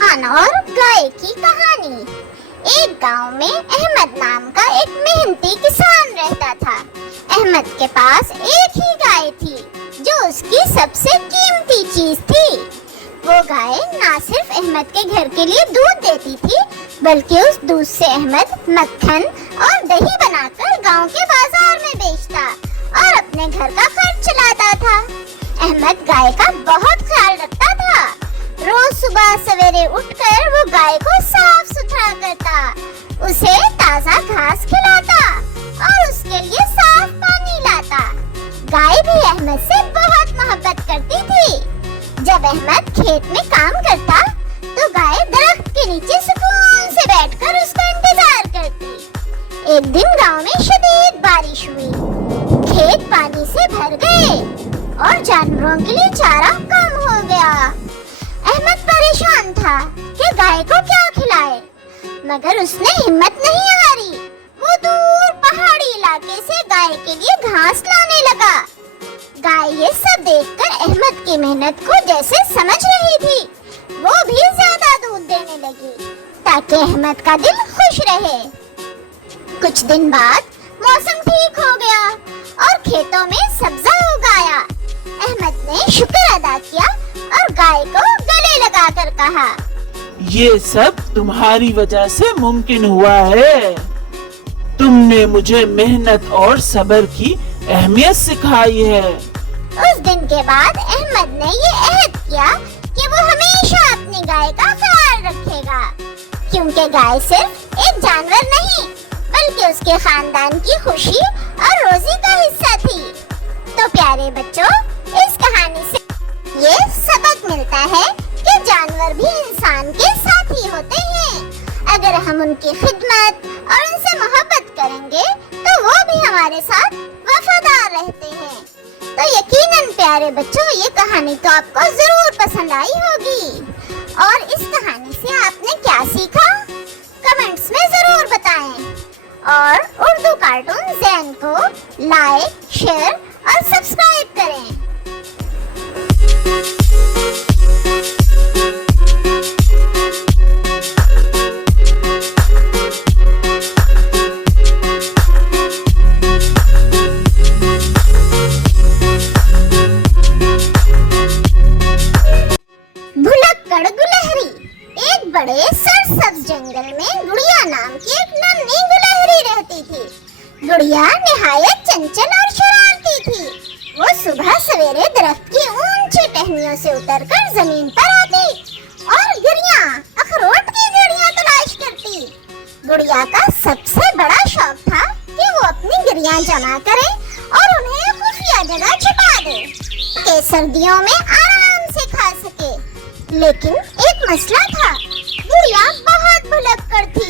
किसान और गाय की कहानी। एक गांव में अहमद नाम का एक मेहनती किसान रहता था। अहमद के पास एक ही गाय थी जो उसकी सबसे कीमती चीज थी। वो गाय ना सिर्फ अहमद के घर के लिए दूध देती थी, बल्कि उस दूध से अहमद मक्खन और दही बनाकर गांव के बाजार में बेचता और अपने घर का खर्च चलाता था। अहमद गाय का बहुत ख्याल रखता था। रोज सुबह सवेरे उठकर वो गाय को साफ सुथरा करता, उसे ताजा घास खिलाता और उसके लिए साफ पानी लाता। गाय भी अहमद से बहुत मोहब्बत करती थी। जब अहमद खेत में काम करता तो गाय दरख्त के नीचे सुकून से बैठकर उसका इंतजार करती। एक दिन गांव में शदीद बारिश हुई, खेत पानी से भर गए और जानवरों के लिए चारा कम हो गया। अहमद परेशान था कि गाय को क्या खिलाए, मगर उसने हिम्मत नहीं हारी। वो दूर पहाड़ी इलाके से गाय के लिए घास लाने लगा। गाय ये सब देखकर अहमद की मेहनत को जैसे समझ रही थी। वो भी ज्यादा दूध देने लगी ताकि अहमद का दिल खुश रहे। कुछ दिन बाद मौसम ठीक हो गया और खेतों में सब्जा उगाया। अहमद ने शुक्र अदा किया और गाय को गले लगाकर कहा, ये सब तुम्हारी वजह से मुमकिन हुआ है। तुमने मुझे मेहनत और सब्र की अहमियत सिखाई है। उस दिन के बाद अहमद ने ये अहद किया कि वो हमेशा अपनी गाय का ख्याल रखेगा, क्योंकि गाय सिर्फ एक जानवर नहीं बल्कि उसके खानदान की खुशी और रोजी का हिस्सा थी। तो प्यारे बच्चों, इस कहानी से ये सबक मिलता है कि जानवर भी इंसान के साथी होते हैं। अगर हम उनकी खिदमत और उनसे मोहब्बत करेंगे तो वो भी हमारे साथ वफादार रहते हैं। तो यकीनन प्यारे बच्चों, ये कहानी तो आपको जरूर पसंद आई होगी। और इस कहानी से आपने क्या सीखा, कमेंट्स में जरूर बताएं। और उर्दू कार्टून ज़ैन को लाइक, शेयर और सब्सक्राइब करें। भुलक्कड़ गुलहरी। एक बड़े सरसब्ज जंगल में गुड़िया नाम की एक नन्ही गुलहरी रहती थी। गुड़िया निहायत चंचल और शरारती थी। वो सुबह सवेरे दरख्त की ऊंची टहनियों से उतरकर जमीन पर आती और गिरियां, अखरोट की गिरियां तलाश करती। गुड़िया का सबसे बड़ा शौक था कि वो अपनी गिरियां जमा करे और उन्हें खुफिया जगह छिपा दे कि सर्दियों में आराम से खा सके। लेकिन एक मसला था, गुड़िया बहुत भुलक्कड़ थी।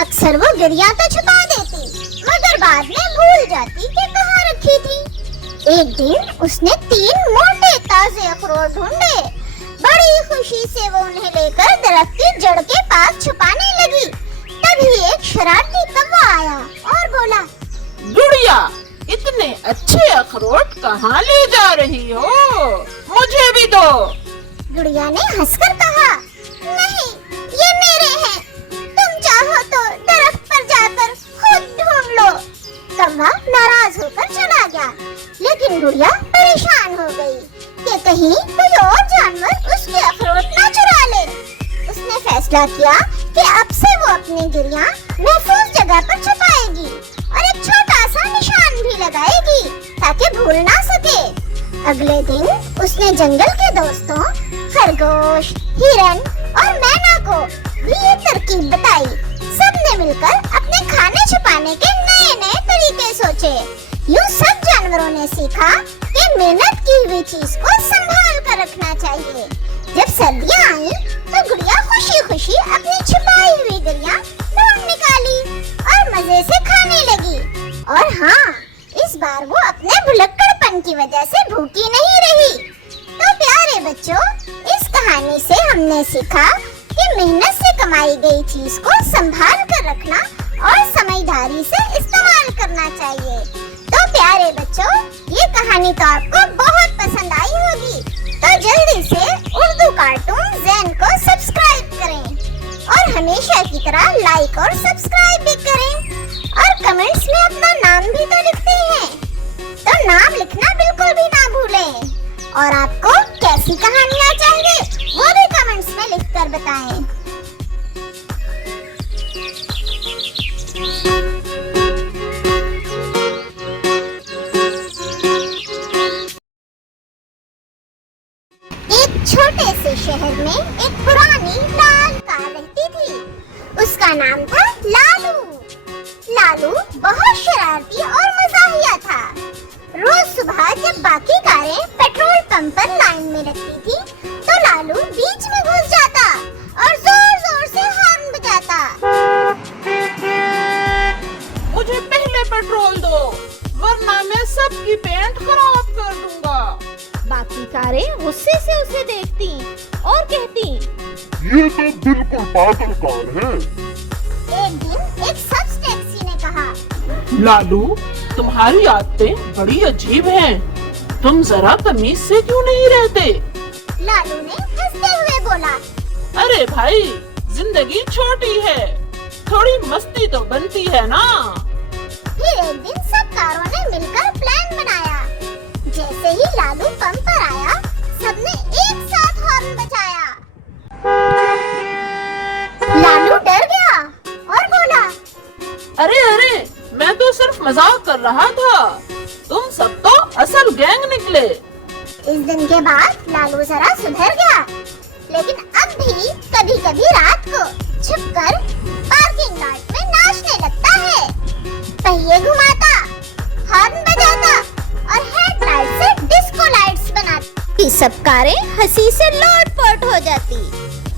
अक्सर वो गिरियां तो छुपा देती, मगर बाद में भूल जाती कि कहाँ रखी थी। एक दिन उसने 3 मोटे ताजे अखरोट ढूंढे। बड़ी खुशी से वो उन्हें लेकर दरख्त की जड़ के पास छुपाने लगी। तभी एक शरारती कौवा आया और बोला, गुड़िया, इतने अच्छे अखरोट कहाँ ले जा रही हो? मुझे भी दो। गुड़िया ने हंसकर कहा, नहीं, ये मेरे हैं। तुम चाहो तो दरख्त पर जाकर खुद ढूंढ लो। कौवा नाराज होकर चला गया, लेकिन गुड़िया परेशान हो गई कि कहीं कोई और जानवर उसके अखरोट न चुरा ले। उसने फैसला किया कि अब से वो अपनी गिरियां महफूज जगह पर छुपाएगी और एक छोटा सा निशान भी लगाएगी ताकि भूल ना सके। अगले दिन उसने जंगल के दोस्तों खरगोश, हिरन और मैना को भी ये तरकीब बताई। सबने मिलकर अपने खाने छुपाने के नए-नए तरीके सोचे। यूं सब जानवरों ने सीखा कि मेहनत की हुई चीज को संभाल कर रखना चाहिए। जब सर्दियां आई तो गुड़िया खुशी-खुशी अपनी छुपाई हुई गिरियां ढूंढ निकाली और मजे से खाने लगी। और हाँ, इस बार वो अपने भुलक्कड़पन की वजह से भूखी नहीं रही। तो प्यारे बच्चों, इस कहानी से हमने सीखा कि मेहनत से कमाई गई चीज को संभाल कर रखना और समझदारी से इस्तेमाल करना चाहिए। तो प्यारे बच्चों, ये कहानी तो आपको बहुत पसंद आई होगी। तो जल्दी से उर्दू कार्टून ज़ैन को सब्सक्राइब हमेशा की तरह लाइक और सब्सक्राइब भी करें और कमेंट्स में अपना नाम भी तो लिखते हैं, तो नाम लिखना बिल्कुल भी ना भूलें। और आपको कैसी कहानियाँ चाहिए वो भी कमेंट्स में लिखकर बताएं। एक छोटे से शहर में एक पुरानी लाल कार रहती थी। उसका नाम था लालू। लालू बहुत शरारती और मजाहिया था। रोज सुबह जब बाकी कारें पेट्रोल पंप पर लाइन में लगती थी, तो लालू बीच में घुस जाता और जोर जोर से हॉर्न बजाता। मुझे पहले पेट्रोल दो, वरना मैं सबकी पेंट खराब कर दूंगा। बाकी कारें गुस्से से उसे देखती और कहती, ये तो बिल्कुल पागल कार है। एक दिन एक सब्ज टैक्सी ने कहा, लालू, तुम्हारी आदतें बड़ी अजीब हैं। तुम जरा तमीज से क्यों नहीं रहते? लालू ने हंसते हुए बोला, अरे भाई, जिंदगी छोटी है, थोड़ी मस्ती तो बनती है ना। फिर एक दिन सब कारों ने मिलकर प्लान बनाया। जैसे ही लालू पंप पर आया, सबने एक साथ हॉर्न बजाया। लालू डर गया और बोला, अरे अरे, मैं तो सिर्फ मजाक कर रहा था, तुम सब तो असल गैंग निकले। इस दिन के बाद लालू जरा सुधर गया, लेकिन अब भी कभी कभी रात को छुपकर पार्किंग लॉट में नाचने लगता है। पहिए घुमाता, हॉर्न बजाता और हेडलाइट से डिस्को लाइट्स बनाता। ये सब कारें हंसी से लोटपोट हो जाती।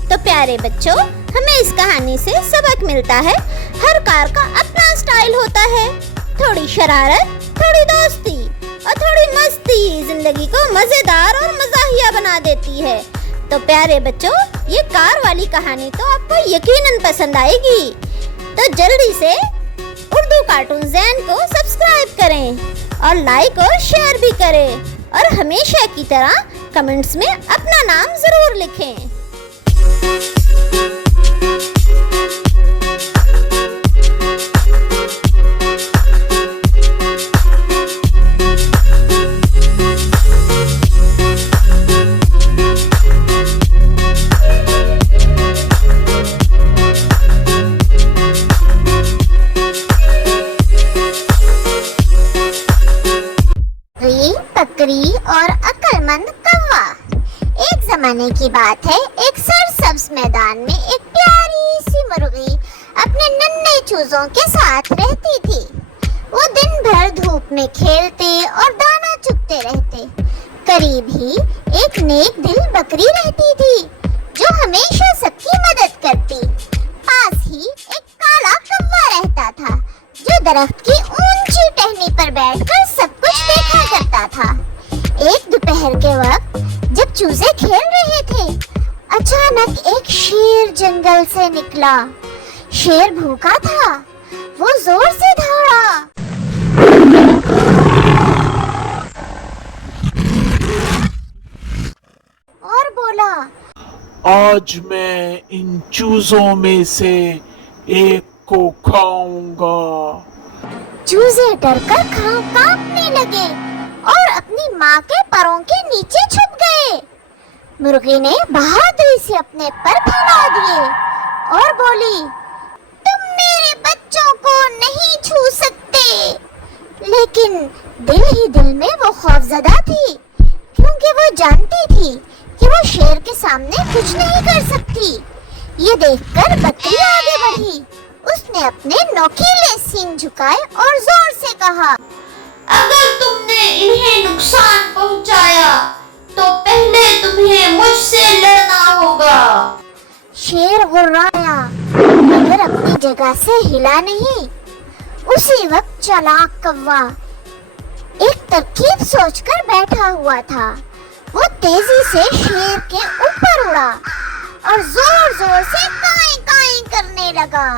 तो प्यारे बच्चों, हमें इस कहानी से सबक मिलता है, हर कार का अपना स्टाइल होता है। थोड़ी शरारत, थोड़ी दोस्ती और थोड़ी मस्ती जिंदगी को मजेदार और मजाहिया बना देती है। तो प्यारे बच्चों, ये कार वाली कहानी तो आपको यकीनन पसंद आएगी। तो जल्दी से उर्दू कार्टून ज़ैन को सब्सक्राइब करें और लाइक और शेयर भी करें, और हमेशा की तरह कमेंट्स में अपना नाम जरूर लिखें। बकरी और अक्लमंद कौवा। एक जमाने की बात है, एक सरसब्ज मैदान में एक प्यारी सी मुर्गी अपने नन्हे चूजों के साथ रहती थी। वो दिन भर धूप में खेलते और दाना चुगते रहते। करीब ही एक नेक दिल बकरी रहती थी, जो हमेशा सबकी मदद करती। पास ही एक काला कौवा रहता था, जो दरख्त की ऊंची टहनी पर बैठकर सब कुछ देखा करता था। एक दोपहर के वक्त जब चूजे खेल रहे थे, अचानक एक शेर जंगल से निकला। शेर भूखा था, वो जोर से दौड़ा और बोला, आज मैं इन चूजों में से एक को खाऊंगा। चूजे डरकर कांपने लगे और अपनी माँ के परों के नीचे छुप गए। मुर्गी ने बहादुरी से अपने पर फैला दिए और बोली, तुम मेरे बच्चों को नहीं छू सकते। लेकिन दिल ही दिल में वो खौफजदा थी, क्योंकि वो जानती थी कि वो शेर के सामने कुछ नहीं कर सकती। ये देखकर बकरी आगे बढ़ी। उसने अपने नोकीले सींग झुकाए और जोर से कहा, अगर तुमने इन्हें नुकसान पहुंचाया, तो पहले तुम्हें मुझसे लड़ना होगा। शेर गुर्राया, मगर अपनी जगह से हिला नहीं। उसी वक्त चालाक कौवा एक तरकीब सोचकर बैठा हुआ था। वो तेजी से शेर के ऊपर उड़ा और जोर जोर से काई काई करने लगा।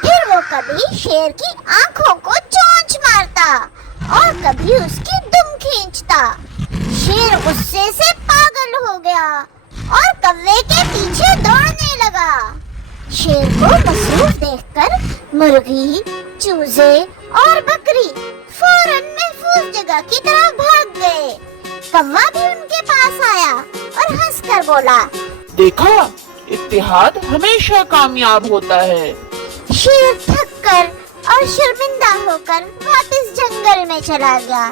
फिर वो कभी शेर की आंखों को चोंच मारता और कभी उसकी दुम खींचता। शेर गुस्से से पागल हो गया और कौवे के पीछे दौड़ने लगा। शेर को मसरूफ देखकर मुर्गी, चूजे और बकरी फौरन महफूज जगह की तरफ भाग गए। कौवा भी उनके पास आया और हंसकर बोला, देखा, इत्तेहाद हमेशा कामयाब होता है। शेर थककर और शर्मिंदा होकर वापस जंगल में चला गया।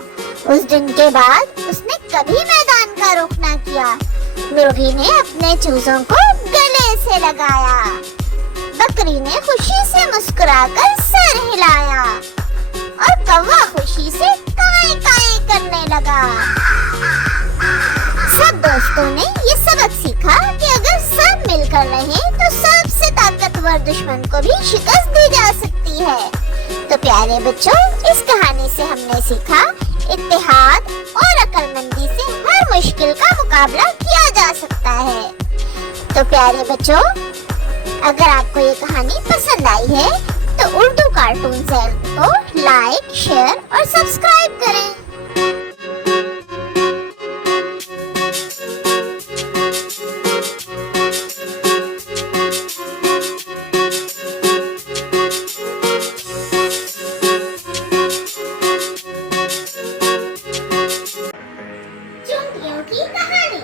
उस दिन के बाद उसने कभी मैदान का रुख न किया। मुर्गी ने अपने चूजों को गले से लगाया। बकरी ने खुशी से मुस्कुराकर सर हिलाया और कौवा खुशी से काए काए करने लगा। सब दोस्तों ने ये सबक सीखा कि अगर सब मिलकर रहें तो सबसे ताकतवर दुश्मन को भी शिकस्त दी जा सकती है। तो प्यारे बच्चों, इस कहानी से हमने सीखा इत्तेहाद और अक्लमंदी से हर मुश्किल का मुकाबला किया जा सकता है। तो प्यारे बच्चों, अगर आपको ये कहानी पसंद आई है तो उर्दू कार्टून चैनल को लाइक, शेयर और सब्सक्राइब करें। चूंटियों की कहानी।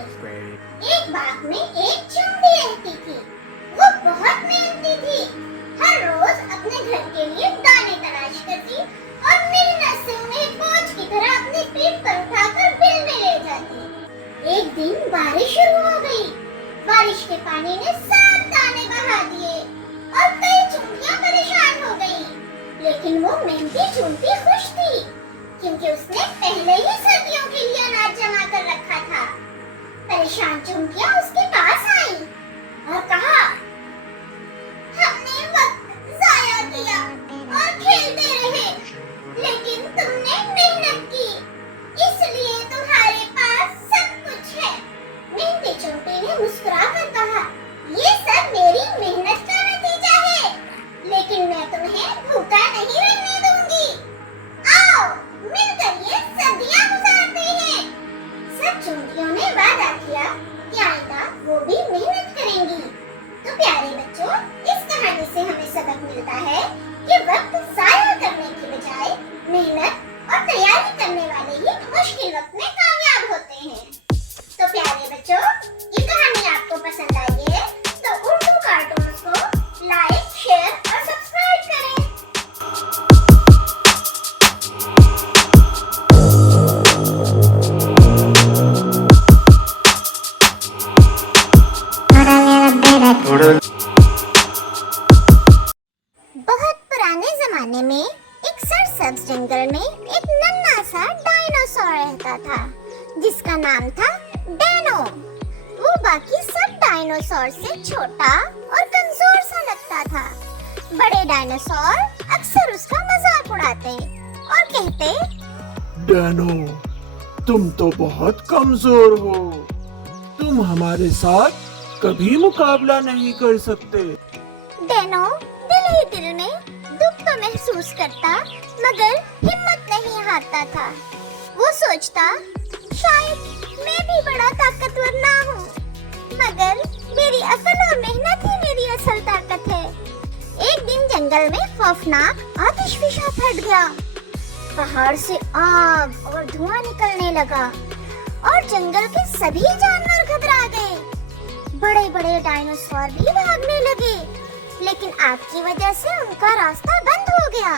एक बाग में एक चूंटी रहती थी। वो बहुत मेहनती थी। हर रोज अपने घर के लिए दाने तलाश करती और मेहनत से उन्हें बोझ की तरह अपने पीठ पर उठाकर बिल में ले जाती। एक दिन बारिश शुरू हो गई। बारिश के पानी ने सब दाने बहा दिए और कई चूंटियां परेशान हो गई। लेकिन वो मेहनती चूंटी खुश थी क्योंकि उसने पहले ही सर्दियों के लिए अनाज जमा कर रखा था। परेशान चूंटियां उसके पास आईं और कहा, हमने वक्त जाया किया और खेलते रहे, लेकिन तुमने मेहनत की, इसलिए तुम्हारे पास सब कुछ है। मेहनती चूंटी ने मुस्कुराकर कहा, ये सब मेरी मेहनत का नतीजा है, लेकिन मैं तुम्हें भूखा नहीं रहने दूंगी। आओ मिलकर ये सर्दियां गुजारते हैं। सब चूंटियों ने वादा किया कि आइंदा वो भी मेहनत करेंगी। तो प्यारे बच्चों, इस कहानी से हमें सबक मिलता है कि वक्त जाया करने की बजाय मेहनत और तैयारी करने वाले ही मुश्किल वक्त में कामयाब होते हैं। तो प्यारे बच्चों, ये कहानी आपको पसंद आई है तो उर्दू कार्टून्स को लाइक, शेयर और सब्सक्राइब करें। बहुत पुराने जमाने में एक सरसब्ज जंगल में एक नन्हा सा डायनासोर रहता था जिसका नाम था डैनो। वो बाकी सब डायनासोर से छोटा और कमजोर सा लगता था। बड़े डायनासोर अक्सर उसका मजाक उड़ाते और कहते, डैनो, तुम तो बहुत कमजोर हो। तुम हमारे साथ कभी मुकाबला नहीं कर सकते। डैनो दिल ही दिल में दुख तो महसूस करता मगर हिम्मत नहीं हारता था। वो सोचता, शायद मैं भी बड़ा ताकतवर ना हूँ, मगर मेरी अकल और मेहनत ही मेरी असल ताकत है। एक दिन जंगल में खौफनाक आतिशफिशा फट गया। पहाड़ से आग और धुआं निकलने लगा और जंगल के सभी जानवर घबरा गए। बड़े बड़े डायनासोर भी भागने लगे, लेकिन आग की वजह से उनका रास्ता बंद हो गया।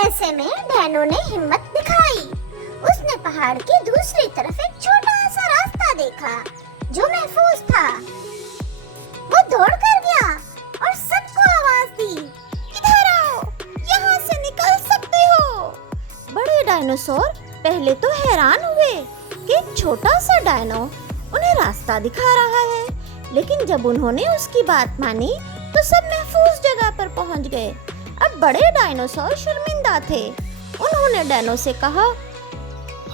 ऐसे में डैनो ने हिम्मत दिखाई। उसने पहाड़ की दूसरी तरफ एक छोटा सा रास्ता देखा जो महफूज था। वो दौड़ कर गया और सबको आवाज दी, इधर आओ, यहाँ से निकल सकते हो। बड़े डायनासोर पहले तो हैरान हुए कि एक छोटा सा डायनो उन्हें रास्ता दिखा रहा है, लेकिन जब उन्होंने उसकी बात मानी तो सब महफूज जगह पर पहुंच गए। अब बड़े डायनासोर शर्मिंदा थे। उन्होंने डैनो से कहा,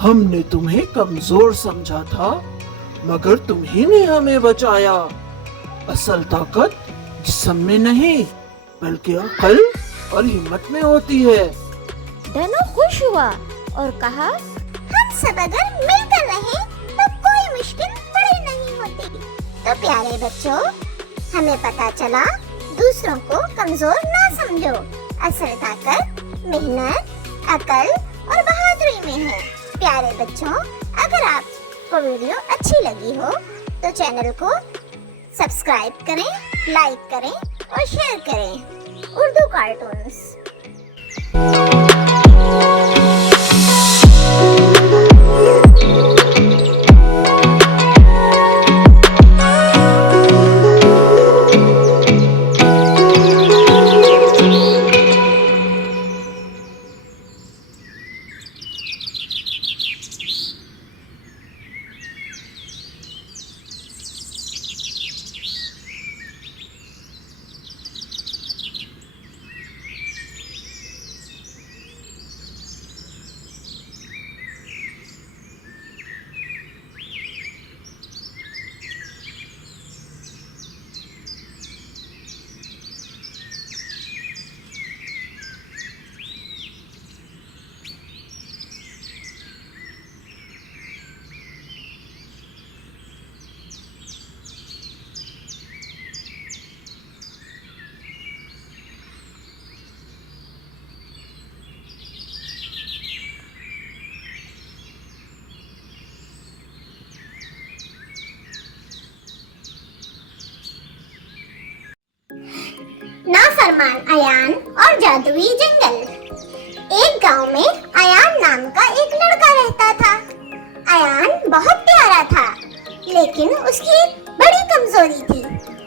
हमने तुम्हें कमजोर समझा था, मगर तुम्ही ने हमें बचाया। असल ताकत जिस्म में नहीं बल्कि अकल और हिम्मत में होती है। डैनो खुश हुआ और कहा, हम सब अगर मिलकर रहें तो कोई मुश्किल बड़ी नहीं होती। तो प्यारे बच्चों, हमें पता चला दूसरों को कमजोर ना समझो। असल ताकत मेहनत, अकल और बहादुरी में है। प्यारे बच्चों, अगर आपको वीडियो अच्छी लगी हो तो चैनल को सब्सक्राइब करें, लाइक करें और शेयर करें। उर्दू कार्टून्स। नाफरमान अयान और जादुई जंगल। एक गांव में अयान नाम का एक लड़का रहता था। अयान बहुत प्यारा था, लेकिन उसकी एक बड़ी कमजोरी थी।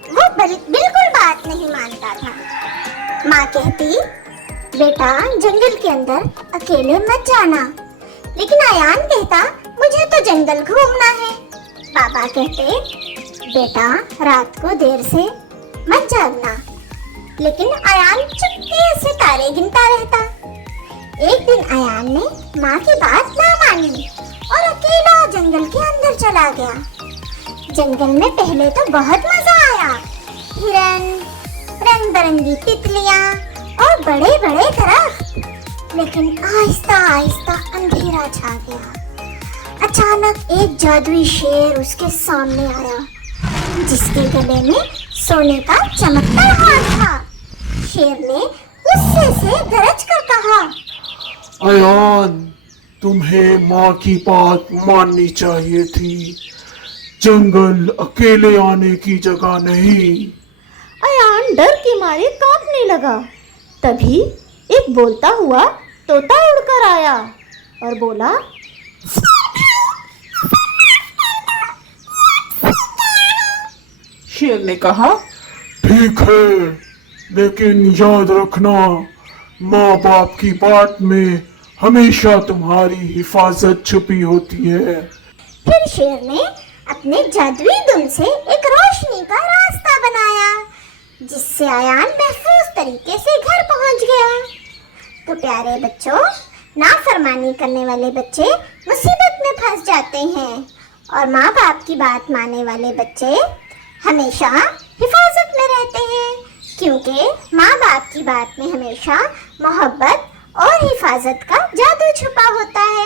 वो बिल्कुल बात नहीं मानता था। माँ कहती, बेटा जंगल के अंदर अकेले मत जाना, लेकिन अयान कहता, मुझे तो जंगल घूमना है। पापा कहते, बेटा रात को देर से मत जागना, लेकिन अयान चुपके से तारे गिनता रहता। एक दिन अयान ने माँ की बात ना मानी और अकेला जंगल के अंदर चला गया। जंगल में पहले तो बहुत मजा आया। हिरन, रंग बिरंगी तितलियाँ और बड़े बड़े दरख्त। लेकिन आहिस्ता आहिस्ता अंधेरा छा गया। अचानक एक जादुई शेर उसके सामने आया, जिसके गले में सोने का चमकता हार था। शेर ने गुस्से से गरज कर कहा, अयान, तुम्हें माँ की बात माननी चाहिए थी। जंगल अकेले आने की जगह नहीं। अयान डर के मारे कांपने लगा। तभी एक बोलता हुआ तोता उड़कर आया और बोला, शेर ने कहा, ठीक है, लेकिन याद रखना, माँ बाप की बात में हमेशा तुम्हारी हिफाजत छुपी होती है। फिर शेर ने अपने जादुई दुम से एक रोशनी का रास्ता बनाया, जिससे अयान महफूज तरीके से घर पहुंच गया। तो प्यारे बच्चों, नाफरमानी करने वाले बच्चे मुसीबत में फंस जाते हैं और माँ बाप की बात मानने वाले बच्चे हमेशा हिफाजत में रहते हैं, क्योंकि माँ बाप की बात में हमेशा मोहब्बत और हिफाजत का जादू छुपा होता है।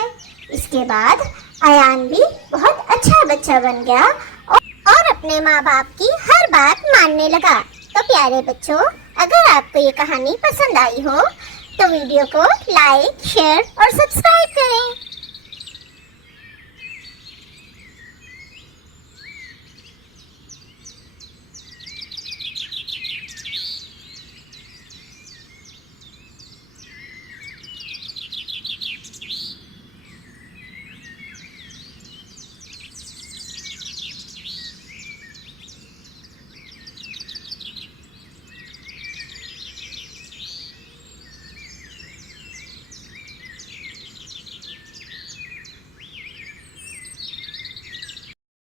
इसके बाद अयान भी बहुत अच्छा बच्चा बन गया और अपने माँ बाप की हर बात मानने लगा। तो प्यारे बच्चों, अगर आपको ये कहानी पसंद आई हो तो वीडियो को लाइक, शेयर और सब्सक्राइब करें।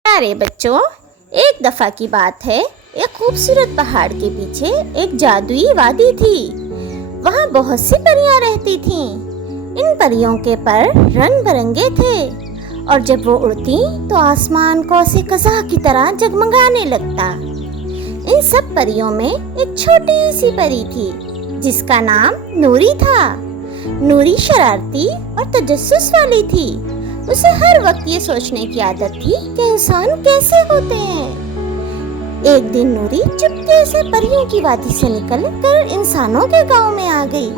प्यारे बच्चों, एक दफा की बात है, एक खूबसूरत पहाड़ के पीछे एक जादुई वादी थी। वहाँ बहुत सी परियां रहती थीं। इन परियों के पर रंग बिरंगे थे और जब वो उड़ती तो आसमान को ऐसे कज़ा की तरह जगमगाने लगता। इन सब परियों में एक छोटी सी परी थी जिसका नाम नूरी था। नूरी शरारती और तजस्सुस वाली थी। उसे हर वक्त ये सोचने की आदत थी कि इंसान कैसे होते हैं। एक दिन नूरी चुपके से परियों की वादी से निकल कर इंसानों के गांव में आ गई।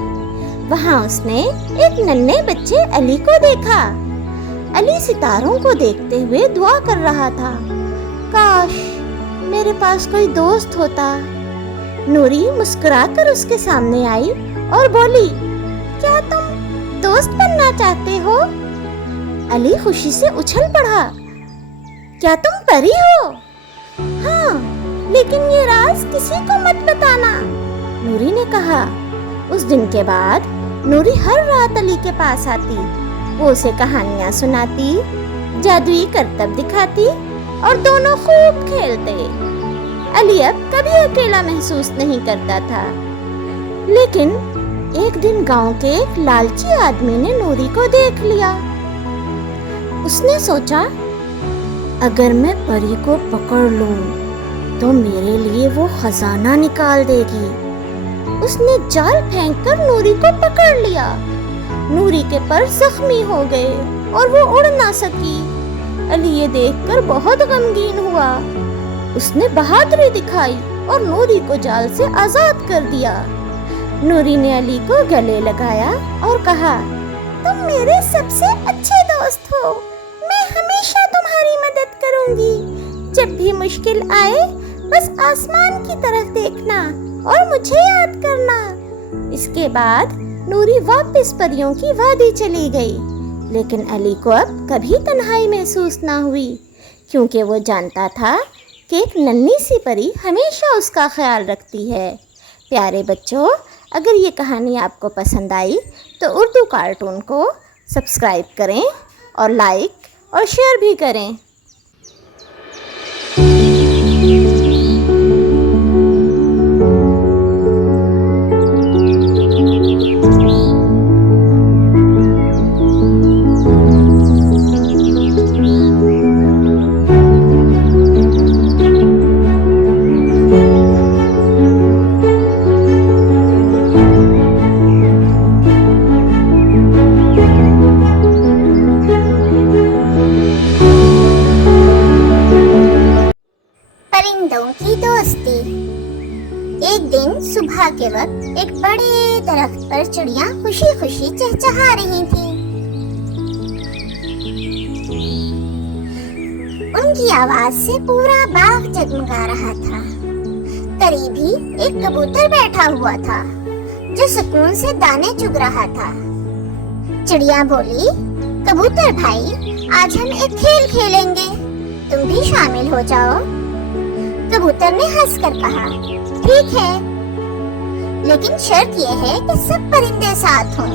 वहां उसने एक नन्हे बच्चे अली को देखा। अली सितारों को देखते हुए दुआ कर रहा था, काश मेरे पास कोई दोस्त होता। नूरी मुस्कुराकर उसके सामने आई और बोली, क्या तुम दोस्त बनना चाहते हो? अली खुशी से उछल पड़ा, क्या तुम परी हो? हाँ, लेकिन ये राज किसी को मत बताना, नूरी ने कहा। उस दिन के बाद नूरी हर रात अली के पास आती, वो उसे कहानियां सुनाती, जादुई करतब दिखाती और दोनों खूब खेलते। अली अब कभी अकेला महसूस नहीं करता था। लेकिन एक दिन गांव के एक लालची आदमी ने नूरी को देख लिया। उसने सोचा, अगर मैं परी को पकड़ लूं तो मेरे लिए वो खजाना निकाल देगी। उसने जाल फेंककर नूरी को पकड़ लिया। नूरी के पर जख्मी हो गए और वो उड़ ना सकी। अली ये देखकर बहुत गमगीन हुआ। उसने बहादुरी दिखाई और नूरी को जाल से आजाद कर दिया। नूरी ने अली को गले लगाया और कहा, तुम मेरे सबसे अच्छे दोस्त हो, मैं हमेशा तुम्हारी मदद करूंगी। जब भी मुश्किल आए बस आसमान की तरफ देखना और मुझे याद करना। इसके बाद नूरी वापस परियों की वादी चली गई। लेकिन अली को अब कभी तन्हाई महसूस ना हुई, क्योंकि वो जानता था कि एक नन्ही सी परी हमेशा उसका ख्याल रखती है। प्यारे बच्चों, अगर ये कहानी आपको पसंद आई तो उर्दू कार्टून को सब्सक्राइब करें और लाइक और शेयर भी करें। परिंदों की दोस्ती। एक दिन सुबह के वक्त एक बड़े दरख्त पर चिड़िया खुशी खुशी चहचहा रही थी। उनकी आवाज से पूरा बाग जगमगा रहा था। करीब ही एक कबूतर बैठा हुआ था जो सुकून से दाने चुग रहा था। चिड़िया बोली, कबूतर भाई, आज हम एक खेल खेलेंगे, तुम भी शामिल हो जाओ। कबूतर ने हंसकर कहा, ठीक है, लेकिन शर्त यह है कि सब परिंदे साथ हों।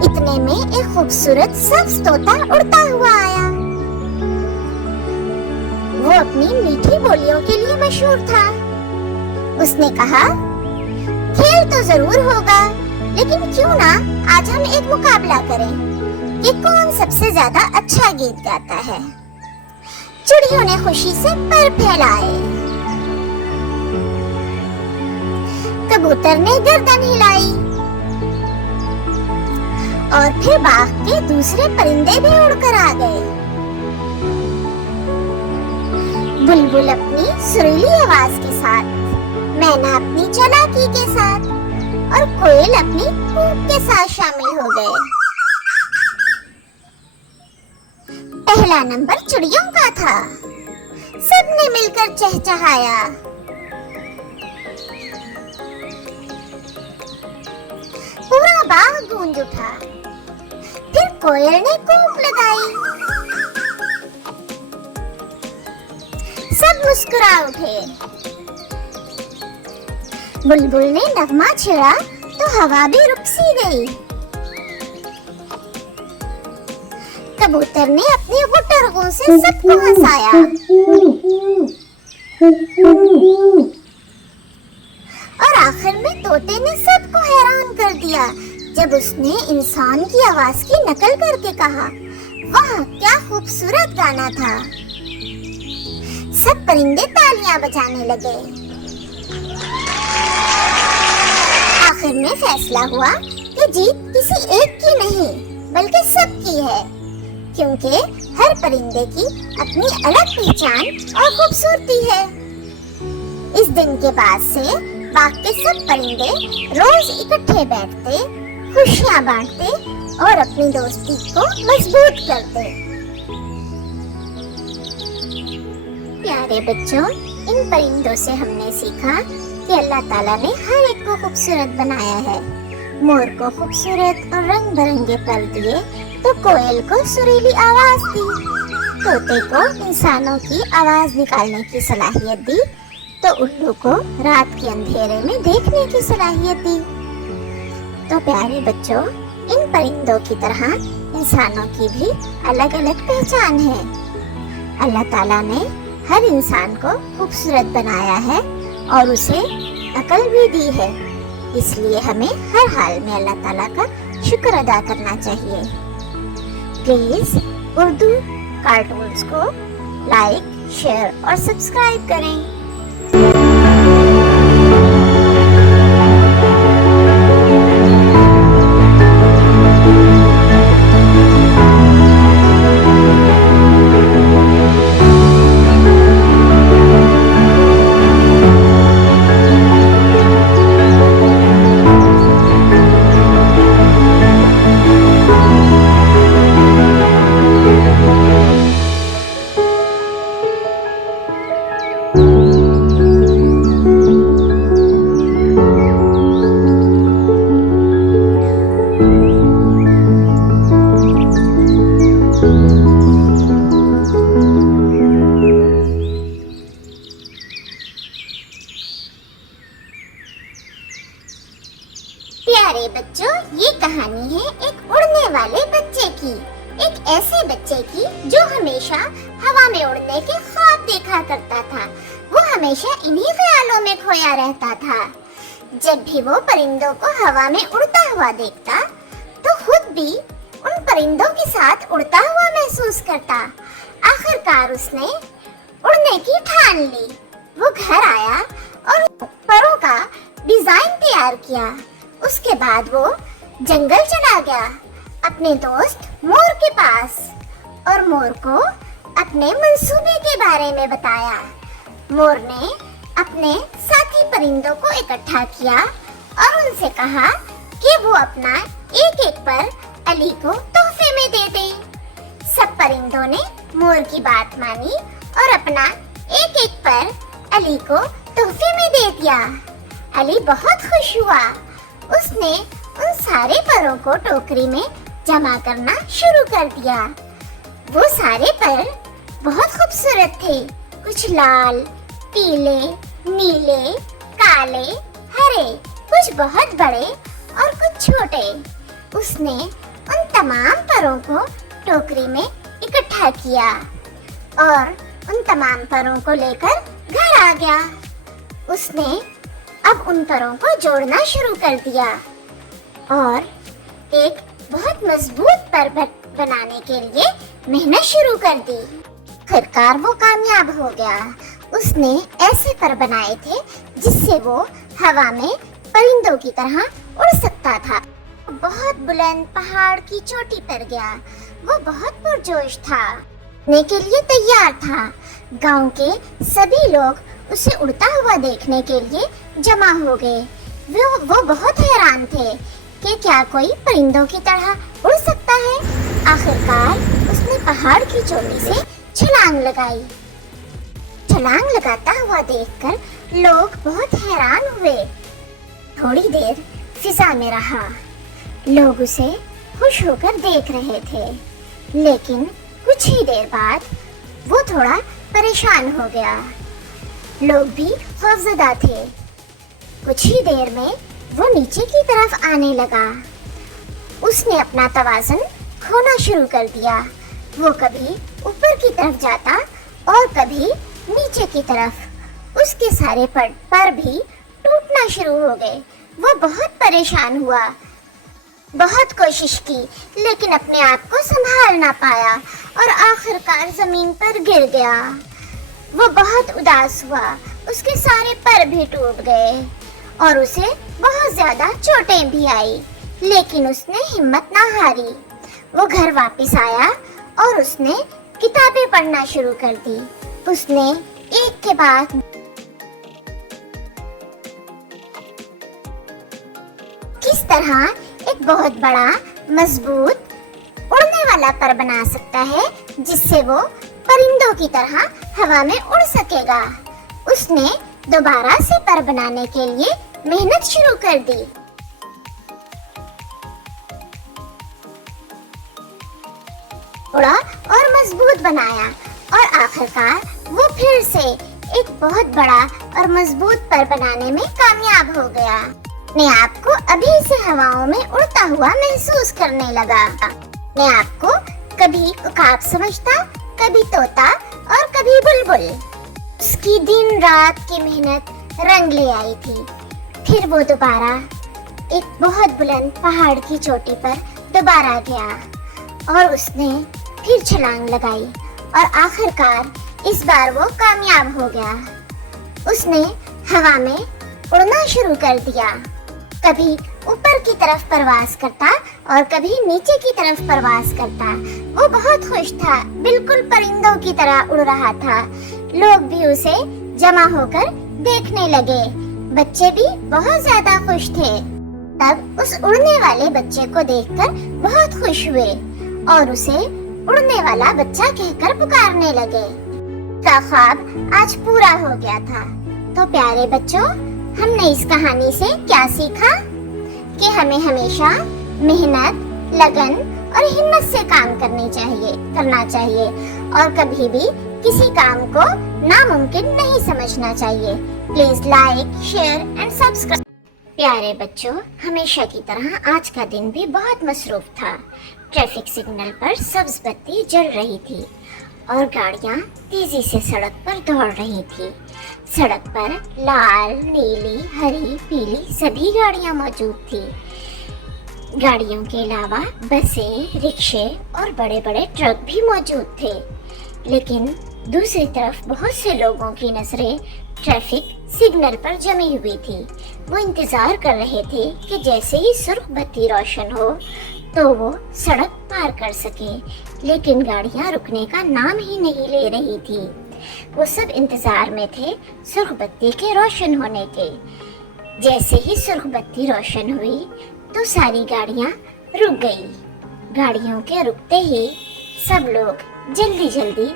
इतने में एक खूबसूरत सब्ज तोता उड़ता हुआ आया। वो अपनी मीठी बोलियों के लिए मशहूर था। उसने कहा, खेल तो जरूर होगा, लेकिन क्यों ना आज हम एक मुकाबला करें कि कौन सबसे ज्यादा अच्छा गीत गाता है। चिड़ियों ने खुशी से पर फैलाए। कबूतर ने गर्दन हिलाई और फिर बाग के दूसरे परिंदे भी उड़कर आ गए। बुलबुल अपनी सुरीली आवाज के साथ, मैना अपनी चालाकी के साथ और कोयल अपनी कूक के साथ शामिल हो गए। पहला नंबर चिड़ियों का था। सबने मिलकर चहचहाया। पूरा बाग गूंज उठा। फिर कोयल ने कूक लगाई। सब मुस्कुरा उठे। बुलबुल ने नगमा छेड़ा तो हवा भी रुक सी गई। कबूतर ने अपनी गुटरगों से सबको हंसाया। और आखिर में तोते ने सबको हैरान कर दिया जब उसने इंसान की आवाज की नकल करके कहा, वाह क्या खूबसूरत गाना था। सब परिंदे तालियां बजाने लगे। आखिर में फैसला हुआ कि जीत किसी एक की नहीं बल्कि सबकी है, क्योंकि हर परिंदे की अपनी अलग पहचान और खूबसूरती है। इस दिन के बाद से बाग के सब परिंदे रोज इकट्ठे बैठते, खुशियाँ बांटते और अपनी दोस्ती को मजबूत करते। प्यारे बच्चों, इन परिंदों से हमने सीखा कि अल्लाह ताला ने हर एक को खूबसूरत बनाया है। मोर को खूबसूरत और रंग बिरंगे पर दिए तो कोयल को सुरीली आवाज दी, तोते को इंसानों की आवाज निकालने की सलाहियत दी तो उल्लू को रात के अंधेरे में देखने की सलाहियत दी। तो प्यारे बच्चों, इन परिंदों की तरह इंसानों की भी अलग अलग पहचान है। अल्लाह ताला ने हर इंसान को खूबसूरत बनाया है और उसे अकल भी दी है, इसलिए हमें हर हाल में अल्लाह ताला का शुक्र अदा करना चाहिए। प्लीज उर्दू कार्टून्स को लाइक, शेयर और सब्सक्राइब करें। प्यारे बच्चों, ये कहानी है एक उड़ने वाले बच्चे की, एक ऐसे बच्चे की जो हमेशा हवा में उड़ने के ख्वाब देखा करता था। वो हमेशा इन्हीं ख्यालों में खोया रहता था। जब भी वो परिंदों को हवा में उड़ता हुआ देखता तो खुद भी उन परिंदों के साथ उड़ता हुआ महसूस करता। आखिरकार उसने उड़ने की ठान ली। वो घर आया और परों का डिजाइन तैयार किया। उसके बाद वो जंगल चला गया अपने दोस्त मोर के पास और मोर को अपने मंसूबे के बारे में बताया। मोर ने अपने साथी परिंदों को इकट्ठा किया और उनसे कहा कि वो अपना एक एक पर अली को तोहफे में दे दे। सब परिंदों ने मोर की बात मानी और अपना एक एक पर अली को तोहफे में दे दिया। अली बहुत खुश हुआ। उसने उन सारे परों को टोकरी में जमा करना शुरू कर दिया। वो सारे पर बहुत खूबसूरत थे, कुछ लाल, पीले, नीले, काले, हरे, कुछ बहुत बड़े और कुछ छोटे। उसने उन तमाम परों को टोकरी में इकट्ठा किया और उन तमाम परों को लेकर घर आ गया। उसने अब उन परों को जोड़ना शुरू कर दिया और एक बहुत मजबूत पर बनाने के लिए मेहनत शुरू कर दी। आखिरकार वो कामयाब हो गया। उसने ऐसे पर बनाए थे जिससे वो हवा में परिंदों की तरह उड़ सकता था। बहुत बुलंद पहाड़ की चोटी पर गया। वो बहुत पुरजोश था, उड़ने के लिए तैयार था। गांव के सभी लोग उसे उड़ता हुआ देखने के लिए जमा हो गए। वो बहुत हैरान थे कि क्या कोई परिंदों की तरह उड़ सकता है। आखिरकार उसने पहाड़ की चोटी से छलांग लगाई। छलांग लगाता हुआ देखकर लोग बहुत हैरान हुए। थोड़ी देर फिजा में रहा। लोग उसे खुश होकर देख रहे थे, लेकिन कुछ ही देर बाद वो थोड़ा परेशान हो गया। लोग भी खौफजदा थे। कुछ ही देर में वो नीचे की तरफ आने लगा। उसने अपना तवाज़ुन खोना शुरू कर दिया। वो कभी ऊपर की तरफ जाता और कभी नीचे की तरफ। उसके सारे पर भी टूटना शुरू हो गए। वो बहुत परेशान हुआ, बहुत कोशिश की, लेकिन अपने आप को संभाल ना पाया और आखिरकार जमीन पर गिर गया। वो बहुत उदास हुआ। उसके सारे पर भी टूट गए और उसे बहुत ज्यादा चोटें भी आई, लेकिन उसने हिम्मत ना हारी। वो घर वापस आया और उसने किताबें पढ़ना शुरू कर दी। उसने एक के बाद किस तरह एक बहुत बड़ा मजबूत उड़ने वाला पर बना सकता है जिससे वो परिंदों की तरह हवा में उड़ सकेगा। उसने दोबारा से पर बनाने के लिए मेहनत शुरू कर दी। उड़ा और मजबूत बनाया और आखिरकार वो फिर से एक बहुत बड़ा और मजबूत पर बनाने में कामयाब हो गया। अपने आप को अभी से हवाओं में उड़ता हुआ महसूस करने लगा। अपने आप को कभी उकाब समझता, कभी तोता और कभी बुलबुल। उसकी दिन रात की मेहनत रंग ले आई थी। फिर वो दोबारा एक बहुत बुलंद पहाड़ की चोटी पर दोबारा गया और उसने फिर छलांग लगाई और आखिरकार इस बार वो कामयाब हो गया। उसने हवा में उड़ना शुरू कर दिया। कभी ऊपर की तरफ परवास करता और कभी नीचे की तरफ परवास करता। वो बहुत खुश था, बिल्कुल परिंदों की तरह उड़ रहा था। लोग भी उसे जमा होकर देखने लगे। बच्चे भी बहुत ज्यादा खुश थे। तब उस उड़ने वाले बच्चे को देखकर बहुत खुश हुए और उसे उड़ने वाला बच्चा कहकर पुकारने लगे। उसका ख्वाब आज पूरा हो गया था। तो प्यारे बच्चों, हमने इस कहानी से क्या सीखा कि हमें हमेशा मेहनत, लगन और हिम्मत से काम करना चाहिए और कभी भी किसी काम को नामुमकिन नहीं समझना चाहिए। Please like, share and subscribe. प्यारे बच्चों, हमेशा की तरह आज का दिन भी बहुत मसरूफ था। ट्रैफिक सिग्नल पर सब्ज बत्ती जल रही थी और गाड़ियां तेजी से सड़क पर दौड़ रही थी। सड़क पर लाल, नीली, हरी, पीली सभी गाड़ियां मौजूद थी। गाड़ियों के अलावा बसें, रिक्शे और बड़े बड़े ट्रक भी मौजूद थे। लेकिन दूसरी तरफ बहुत से लोगों की नजरें ट्रैफिक सिग्नल पर जमी हुई थी। वो इंतजार कर रहे थे कि जैसे ही सुर्ख बत्ती रोशन हो तो वो सड़क पार कर सके, लेकिन गाड़ियां रुकने का नाम ही नहीं ले रही थी। वो सब इंतजार में थे सुर्ख बत्ती के रोशन होने के। जैसे ही सुर्ख बत्ती रोशन हुई तो सारी गाड़ियां रुक गई। गाड़ियों के रुकते ही सब लोग जल्दी जल्दी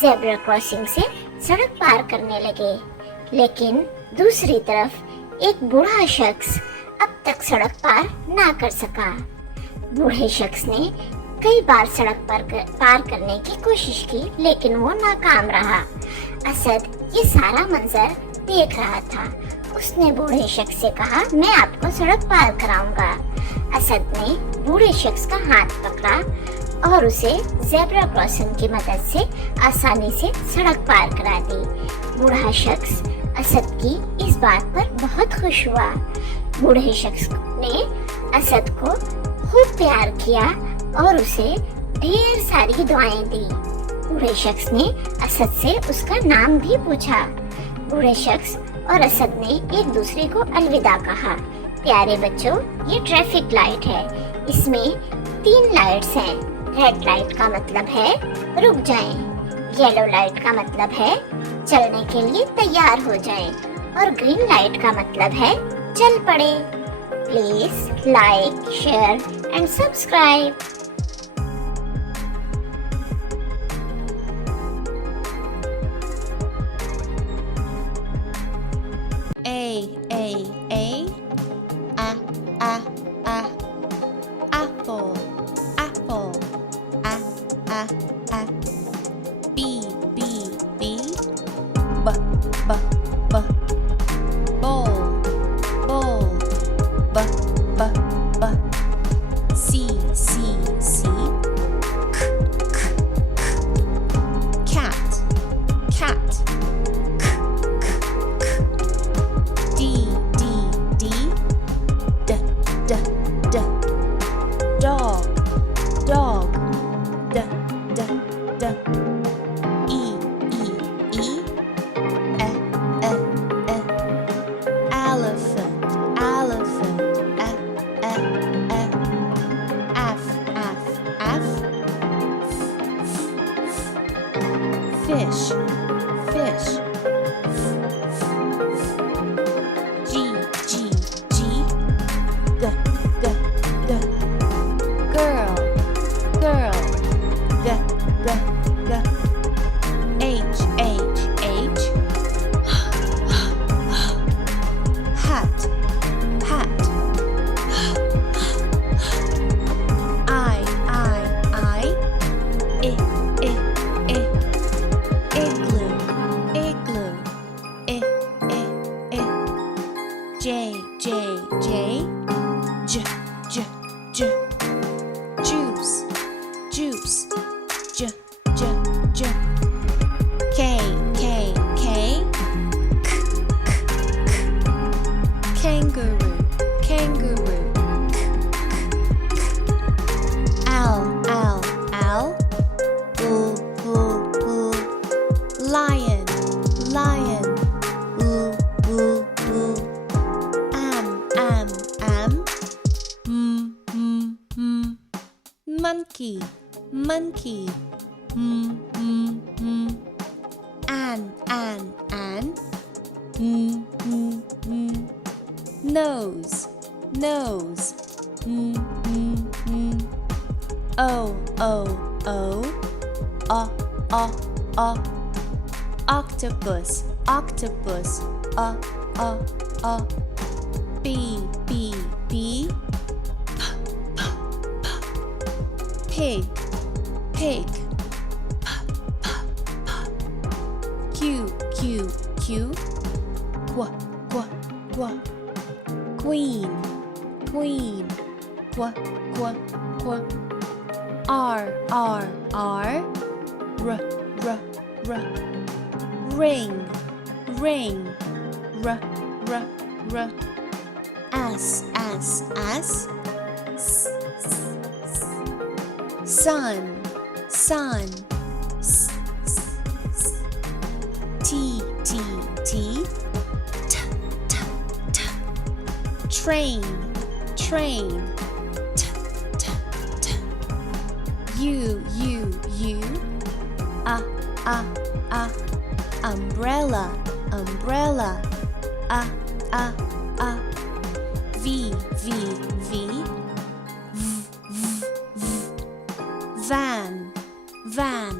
ज़ेब्रा क्रॉसिंग से सड़क पार करने लगे। लेकिन दूसरी तरफ एक बूढ़ा शख्स अब तक सड़क पार ना कर सका। बूढ़े शख्स ने कई बार सड़क पार करने की कोशिश की, लेकिन वो नाकाम रहा। असद ये सारा मंजर देख रहा था। उसने बूढ़े शख्स से कहा, मैं आपको सड़क पार कराऊंगा। असद ने बूढ़े शख्स का हाथ पकड़ा और उसे ज़ेब्रा क्रॉसिंग की मदद से आसानी से सड़क पार करा दी। बूढ़ा शख्स असद की इस बात पर बहुत खुश हुआ। बूढ़े शख्स ने असद को खूब प्यार किया और उसे ढेर सारी दुआएं दी। बूढ़े शख्स ने असद से उसका नाम भी पूछा। बूढ़े शख्स और असद ने एक दूसरे को अलविदा कहा। प्यारे बच्चों, ये ट्रैफिक लाइट है। इसमें 3 लाइट्स हैं। रेड लाइट का मतलब है रुक जाएं, येलो लाइट का मतलब है चलने के लिए तैयार हो जाएं और ग्रीन लाइट का मतलब है चल पड़े। Please like, share and subscribe. Apple, apple, B, B, B, B, B, B, bowl, bowl, B, B, B, C, C, C, K, K, K, cat, cat, K, K, K, D, D, D, D, D, D, dog, dog, D, D, D, E, E, E, E, E, E, elephant, elephant, E, E, E, F, F, F, monkey. An. Nose. O. Octopus. B. Pig. Q. Qu. Queen. Qu. R. R. Ring. R. S. Sun. T. Train. U. Umbrella. V. Van.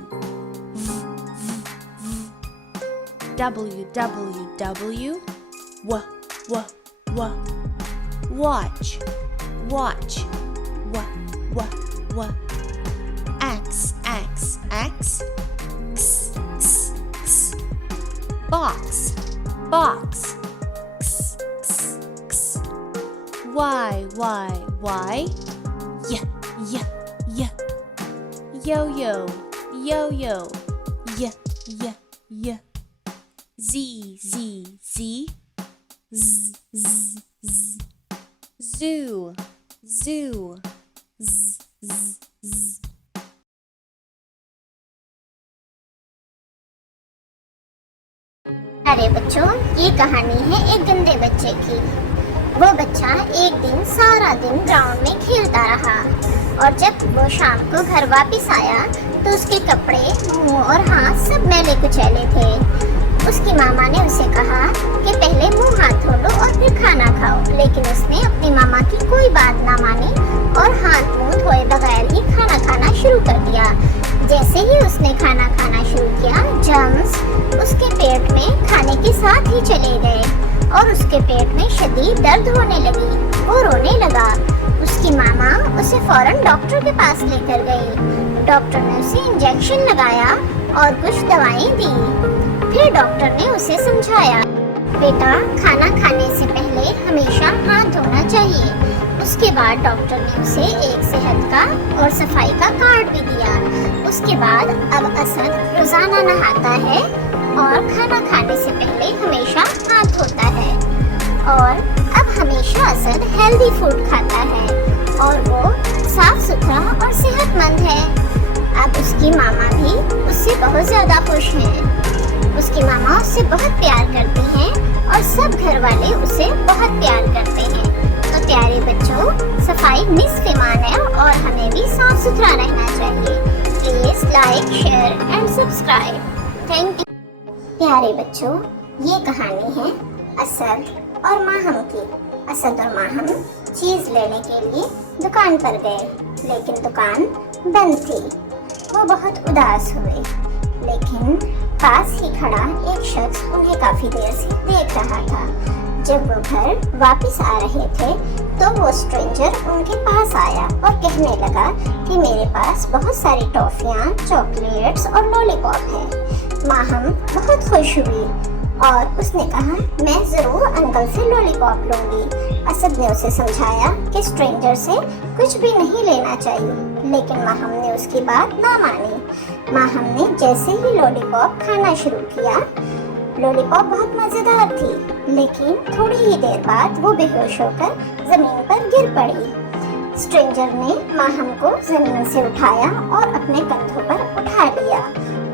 W. Watch. X. Box. Y. Yeah. Yo-yo. Yeah. Z. Zoo. अरे बच्चों, ये कहानी है एक गंदे बच्चे की। वो बच्चा एक दिन सारा दिन ग्राउंड में खेलता रहा और जब वो शाम को घर वापस आया तो उसके कपड़े, मुंह और हाथ सब मैले कुचैले थे। उसकी मामा ने उसे कहा कि पहले मुंह हाथ धो लो और फिर खाना खाओ, लेकिन उसने अपनी मामा की कोई बात ना मानी और हाथ मुंह धोए बगैर ही खाना खाना शुरू कर दिया। जैसे ही उसने खाना खाना शुरू किया, जर्म्स उसके पेट में खाने के साथ ही चले गए और उसके पेट में शदीद दर्द होने लगी। वो रोने लगा। उसकी मामा उसे फौरन डॉक्टर के पास लेकर गई। डॉक्टर ने उसे इंजेक्शन लगाया और कुछ दवाएं दी। फिर डॉक्टर ने उसे समझाया, बेटा खाना खाने से पहले हमेशा हाथ धोना चाहिए। उसके बाद डॉक्टर ने उसे एक सेहत का और सफाई का कार्ड भी दिया। उसके बाद अब असद रोजाना नहाता है और खाना खाने से पहले हमेशा हाथ धोता है और अब हमेशा असद हेल्दी फूड खाता है और वो साफ सुथरा और सेहतमंद है। अब उसकी मामा भी उससे बहुत ज्यादा खुश हैं। उसकी मामा उससे बहुत प्यार करती हैं और सब घर वाले उसे बहुत प्यार करते हैं। तो प्यारे बच्चों, सफाई निस्फ ईमान है और हमें भी साफ सुथरा रहना चाहिए। Please like, share and subscribe. Thank you. प्यारे बच्चों, ये कहानी है असद और माहम की। असद और माहम चीज लेने के लिए दुकान पर गए, लेकिन दुकान बंद थी। वो बहुत उदास हुए, लेकिन पास ही खड़ा एक शख्स उन्हें काफी देर से देख रहा था। जब वो घर वापस आ रहे थे तो वो स्ट्रेंजर उनके पास आया और कहने लगा कि मेरे पास बहुत सारी टॉफियाँ, चॉकलेट्स और लॉलीपॉप हैं। माहम बहुत खुश हुई और उसने कहा, मैं जरूर अंकल से लॉलीपॉप लूंगी। असद ने उसे समझाया कि स्ट्रेंजर से कुछ भी नहीं लेना चाहिए, लेकिन माहम ने उसकी बात ना मानी। माहम ने जैसे ही लॉलीपॉप खाना शुरू किया, लॉलीपॉप बहुत मजेदार थी, लेकिन थोड़ी ही देर बाद वो बेहोश होकर जमीन पर गिर पड़ी। स्ट्रेंजर ने माहम को जमीन से उठाया और अपने कंधों पर उठा लिया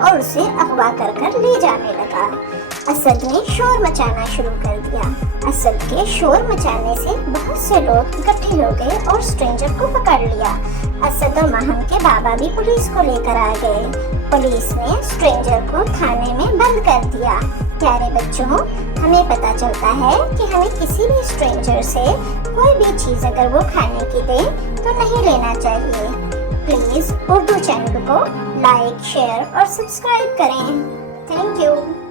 और उसे अगवा कर ले जाने लगा। असद ने शोर मचाना शुरू कर दिया। असद के शोर मचाने से बहुत से लोग इकट्ठे हो गए और स्ट्रेंजर को पकड़ लिया। असद और महम के बाबा भी पुलिस को लेकर आ गए। पुलिस ने स्ट्रेंजर को थाने में बंद कर दिया। प्यारे बच्चों, हमें पता चलता है कि हमें किसी भी स्ट्रेंजर से कोई भी चीज़ अगर वो खाने की दे तो नहीं लेना चाहिए। प्लीज़ उर्दू चैनल को लाइक, शेयर और सब्सक्राइब करें। Thank you.